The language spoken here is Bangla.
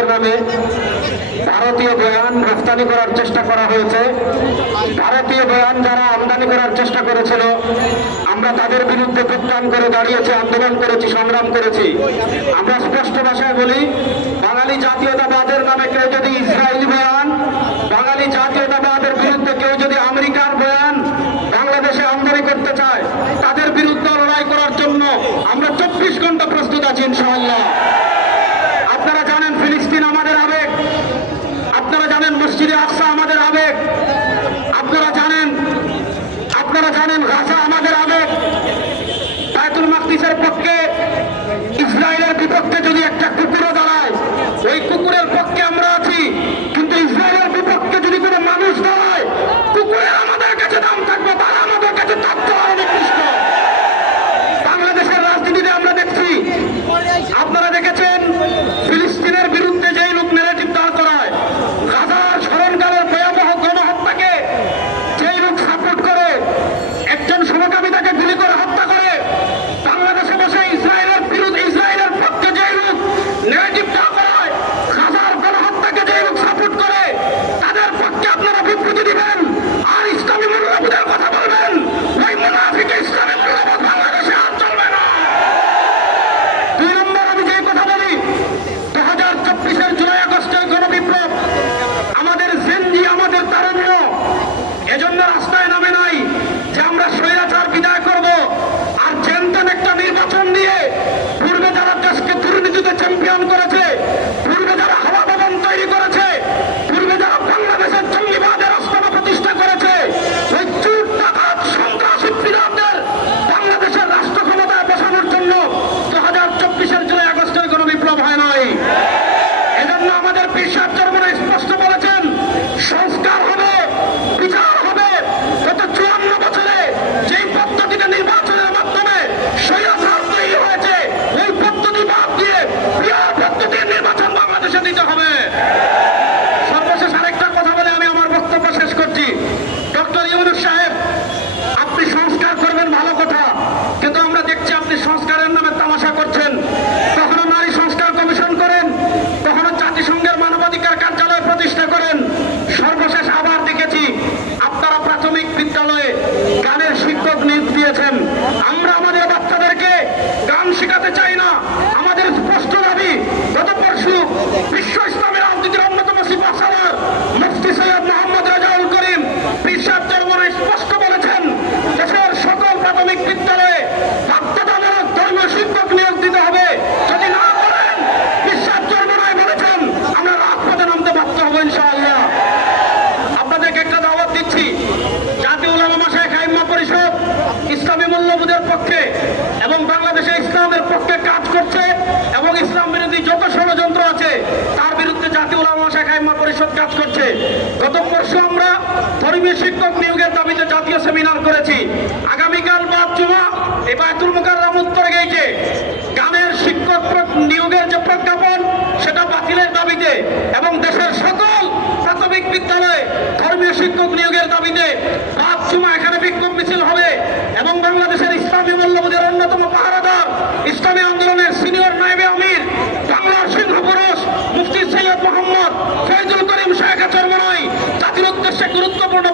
সুন্দরভাবে ভারতীয় বয়ান রপ্তানি করার চেষ্টা করা হয়েছে। ভারতীয় বয়ান যারা আমদানি করার চেষ্টা করেছিল, আমরা তাদের বিরুদ্ধে প্রত্যান করে দাঁড়িয়েছি, আন্দোলন করেছি, সংগ্রাম করেছি। আমরা স্পষ্ট ভাষায় বলি, বাঙালি জাতীয় কাছে দাম থাকবে তারা আমাদের কাছে থাকতে পারে ইনশাআল্লাহ। আপনাদেরকে একটা দাওয়াত দিচ্ছি। জাতীয় উলামা শাহেখ আইম্মা পরিষদ ইসলামী মূল্যবোধের পক্ষে এবং বাংলাদেশে ইসলামের পক্ষে কাজ করছে এবং ইসলাম বিরোধী যত ষড়যন্ত্র আছে, তার বিরুদ্ধে জাতীয় উলামা শাহেখ আইম্মা পরিষদ কাজ করছে। গত পরশু আমরা ধর্মীয় শিক্ষক নিয়োগের দাবিতে জাতীয় সেমিনার করেছি। আগামীকাল বাদ জুমা, এই বায়তুল মুকাররাম উত্তর গেইটে গানের শিক্ষক নিয়োগের যে প্রজ্ঞাপন, সেটা বাতিলের দাবিতে এবং দেশের শিক্ষক নিয়োগের দাবিতে রাত সময় এখানে বিক্ষোভ মিছিল হবে এবং বাংলাদেশের ইসলামী মূল্যবোধের অন্যতম পাহারাদার, ইসলামী আন্দোলনের সিনিয়র নায়েবে আমির, বাংলার সিংহ পুরুষ মুফতি সৈয়দ মোহাম্মদ ফেজুল করিম শেখ চর্মনয় জাতির উদ্দেশ্যে গুরুত্বপূর্ণ